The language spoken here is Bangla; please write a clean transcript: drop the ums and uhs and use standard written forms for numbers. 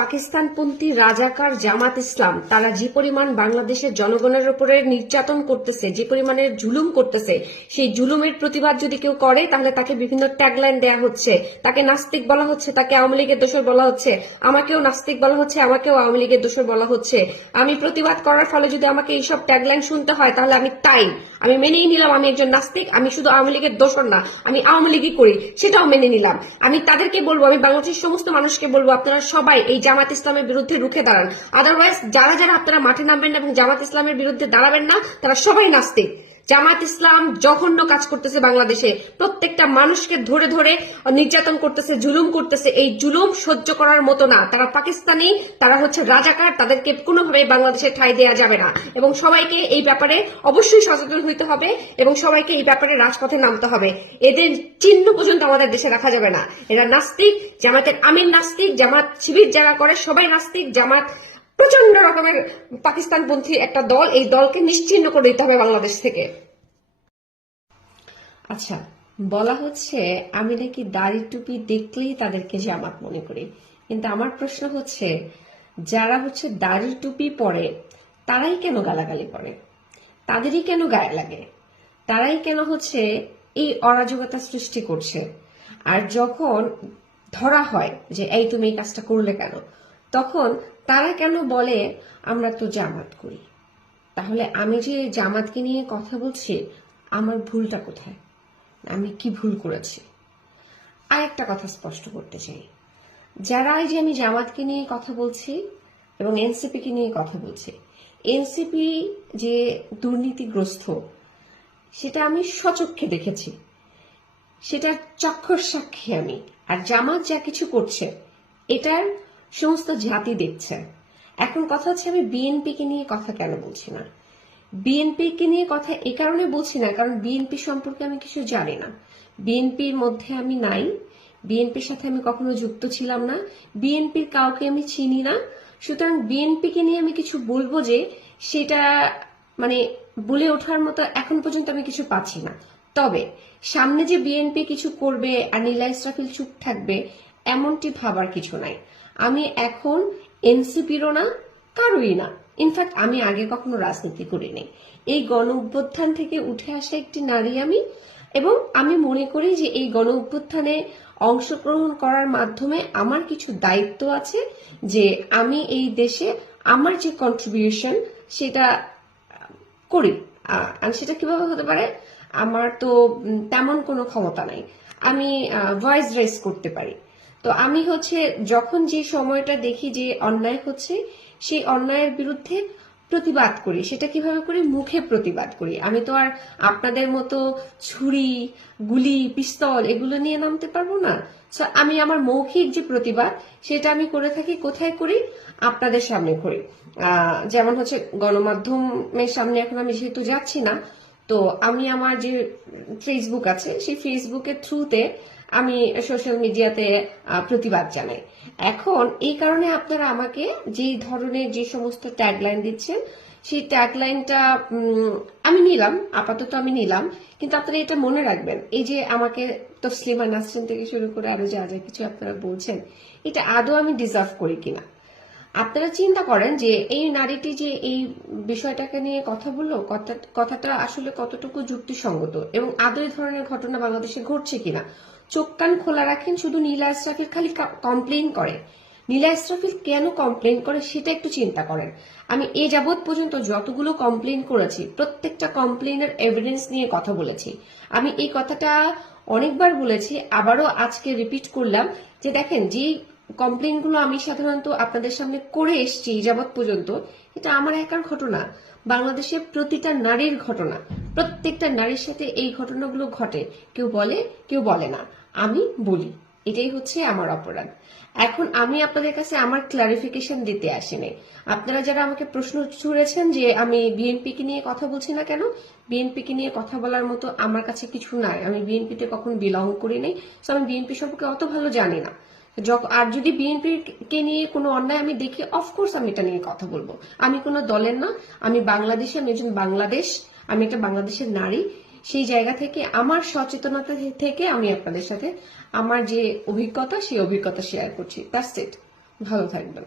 পাকিস্তানপন্থী রাজাকার জামাত ইসলাম তারা যে পরিমাণ বাংলাদেশের জনগণের উপরে নির্যাতন করতেছে, যে পরিমাণে জুলুম করতেছে, সেই জুলুমের প্রতিবাদ যদি কেউ করে তাহলে তাকে বিভিন্ন ট্যাগলাইন দেয়া হচ্ছে, তাকে নাস্তিক বলা হচ্ছে, তাকে আওয়ামী লীগের দোসর বলা হচ্ছে, আমাকেও নাস্তিক বলা হচ্ছে, আমাকেও আওয়ামী লীগের দোসর বলা হচ্ছে। আমি প্রতিবাদ করার ফলে যদি আমাকে এইসব ট্যাগলাইন শুনতে হয় তাহলে আমি মেনেই নিলাম আমি একজন নাস্তিক, আমি শুধু আওয়ামী লীগের দোসর না, আমি আওয়ামী লীগই করি, সেটাও মেনে নিলাম। আমি তাদেরকে বলবো, আমি বাংলাদেশের সমস্ত মানুষকে বলবো, আপনারা সবাই এই জামাত ইসলামের বিরুদ্ধে রুখে দাঁড়ান। আদারওয়াইজ যারা যারা আপনারা মাঠে নামবেন না এবং জামাত ইসলামের বিরুদ্ধে দাঁড়াবেন না, তারা সবাই নাস্তিক। জামাত ইসলাম জঘন্য কাজ করতেছে বাংলাদেশে, প্রত্যেকটা মানুষকে ধরে ধরে নির্যাতন করতেছে, জুলুম করতেছে। এই জুলুম সহ্য করার মতো না। তারা পাকিস্তানি, তারা হচ্ছে রাজাকার, তাদেরকে কোনোভাবে বাংলাদেশে ঠাঁই দেওয়া যাবে না এবং সবাইকে এই ব্যাপারে অবশ্যই সচেতন হইতে হবে এবং সবাইকে এই ব্যাপারে রাজপথে নামতে হবে। এদের চিহ্ন পর্যন্ত আমাদের দেশে রাখা যাবে না। এরা নাস্তিক, জামাতের আমির নাস্তিক, জামাত শিবির যারা করে সবাই নাস্তিক। জামাত প্রচন্ড রকমের পাকিস্তানপন্থী একটা দল, এই দলকে নিশ্চিহ্ন করে দিতে হবে বাংলাদেশ থেকে। আচ্ছা, বলা হচ্ছে আমি নাকি দাড়ি টুপি দেখলেই তাদেরকে জামাত মনে করি, কিন্তু আমার প্রশ্ন হচ্ছে যারা হচ্ছে দাড়ি টুপি পরে তারাই কেন গালাগালি করে, তাদেরই কেন গায়ে লাগে, তারাই কেন হচ্ছে এই অরাজকতা সৃষ্টি করছে। আর যখন ধরা হয় যে এই তুমি এই কাজটা করলে কেন, তখন তারা কেন বলে আমরা তো জামাত করি। তাহলে আমি যে জামাতকে নিয়ে কথা বলছি, আমার ভুলটা কোথায়, আমি কি ভুল করেছি? আর একটা কথা স্পষ্ট করতে চাই, যারা এই যে আমি জামাতকে নিয়ে কথা বলছি এবং এনসিপি কে নিয়ে কথা বলছি, এনসিপি যে দুর্নীতিগ্রস্ত সেটা আমি স্বচক্ষে দেখেছি, সেটার চক্ষুর সাক্ষী আমি। আর জামাত যা কিছু করছে এটার সমস্ত জাতি দেখছে। এখন কথা হচ্ছে আমি বিএনপি কে নিয়ে কথা কেন বলছি না। বিএনপি কে নিয়ে কথা এই কারণে বলছি না কারণ বিএনপি সম্পর্কে আমি কিছু জানি না, বিএনপির মধ্যে আমি নাই, বিএনপির সাথে আমি কখনো যুক্ত ছিলাম না, বিএনপির কাউকে আমি চিনি না। সুতরাং বিএনপি কে নিয়ে আমি কিছু বলবো যে সেটা মানে বলে ওঠার মতো এখন পর্যন্ত আমি কিছু পাচ্ছি না। তবে সামনে যে বিএনপি কিছু করবে আর নীলা ইসরাফিল চুপ থাকবে এমনটি ভাবার কিছু নাই। আমি এখন এনসিপিরও না, কারোই না। ইনফ্যাক্ট আমি আগে কখনো রাজনীতি করিনি। এই গণ অভ্যুত্থান থেকে উঠে আসা একটি নারী আমি, এবং আমি মনে করি যে এই গণ অভ্যুত্থানে অংশগ্রহণ করার মাধ্যমে আমার কিছু দায়িত্ব আছে যে আমি এই দেশে আমার যে কন্ট্রিবিউশন সেটা করি। আর সেটা কিভাবে হতে পারে, আমার তো তেমন কোনো ক্ষমতা নাই, আমি ভয়েস রেজ করতে পারি। তো আমি হচ্ছে যখন যে সময়টা দেখি যে অন্যায় হচ্ছে সেই অন্যায়ের বিরুদ্ধে প্রতিবাদ করি। সেটা কিভাবে করি, মুখে প্রতিবাদ করি। আমি তো আর আপনাদের মতো ছুরি, গুলি, পিস্তল এগুলো নিয়ে নামতে পারবো না। সো আমি আমার মৌখিক যে প্রতিবাদ সেটা আমি করে থাকি। কোথায় করি, আপনাদের সামনে করি। যেমন হচ্ছে গণমাধ্যমের সামনে এখন আমি যেহেতু যাচ্ছি না, তো আমি আমার যে ফেসবুক আছে সেই ফেসবুকের থ্রুতে আমি সোশ্যাল মিডিয়াতে প্রতিবাদ জানাই। এখন এই কারণে আপনারা আমাকে যেই ধরনের যে সমস্ত ট্যাগলাইন দিচ্ছেন সেই ট্যাগলাইনটা আমি নিলাম, আপাতত আমি নিলাম, কিন্তু আপনারা এটা মনে রাখবেন, এই যে আমাকে তসলিমা নাসরিন থেকে শুরু করে আরো যা যা কিছু আপনারা বলছেন এটা আদৌ আমি ডিজার্ভ করি কিনা। আপনারা চিন্তা করেন যে এই নারীটি যে এই বিষয়টাকে নিয়ে কথা বললো, কথাটা আসলে কতটুকু যুক্তিসঙ্গত এবং আদৌ এই ধরনের ঘটনা বাংলাদেশে ঘটছে কিনা। চোখ কান খোলা রাখেন। শুধু নীলা ইসরাফিল খালি কমপ্লেইন করে, নীলা ইসরাফিল কেন কমপ্লেইন করে সেটা একটু চিন্তা করেন। আমি এ যাবৎ পর্যন্ত যতগুলো কমপ্লেইন করেছি প্রত্যেকটা কমপ্লেইনের এভিডেন্স নিয়ে কথা বলেছি। আমি এই কথাটা অনেকবার বলেছি, আবারও আজকে রিপিট করলাম যে দেখেন যে কমপ্লেইনগুলো আমি সাধারণত আপনাদের সামনে করে এসেছি যাবৎ পর্যন্ত, এটা আমার একার ঘটনা, বাংলাদেশের প্রতিটা নারীর ঘটনা। প্রত্যেকটা নারীর সাথে এই ঘটনাগুলো ঘটে, কেউ বলে কেউ বলে না, আমি বলি, এটাই হচ্ছে আমার অপরাধ। এখন আমি আপনাদের কাছে আমার ক্লারিফিকেশন দিতে আসিনি। আপনারা যারা আমাকে প্রশ্ন ছুড়েছেন যে আমি বিএনপি কে নিয়ে কথা বলছি না কেন, বিএনপি কে নিয়ে কথা বলার মতো আমার কাছে কিছু নাই। আমি বিএনপিতে কখনো বিলং করি নাই, তো আমি বিএনপি সম্পর্কে অত ভালো জানি না। আর যদি বিএনপি কে নিয়ে কোনো অন্যায় আমি দেখি, অফকোর্স আমি এটা নিয়ে কথা বলবো। আমি কোনো দলের না, আমি বাংলাদেশে, আমি একজন বাংলাদেশ, আমি একটা বাংলাদেশের নারী। সেই জায়গা থেকে আমার সচেতনতা থেকে আমি আপনাদের সাথে আমার যে অভিজ্ঞতা সেই অভিজ্ঞতা শেয়ার করছি। That's it. ভালো থাকবেন।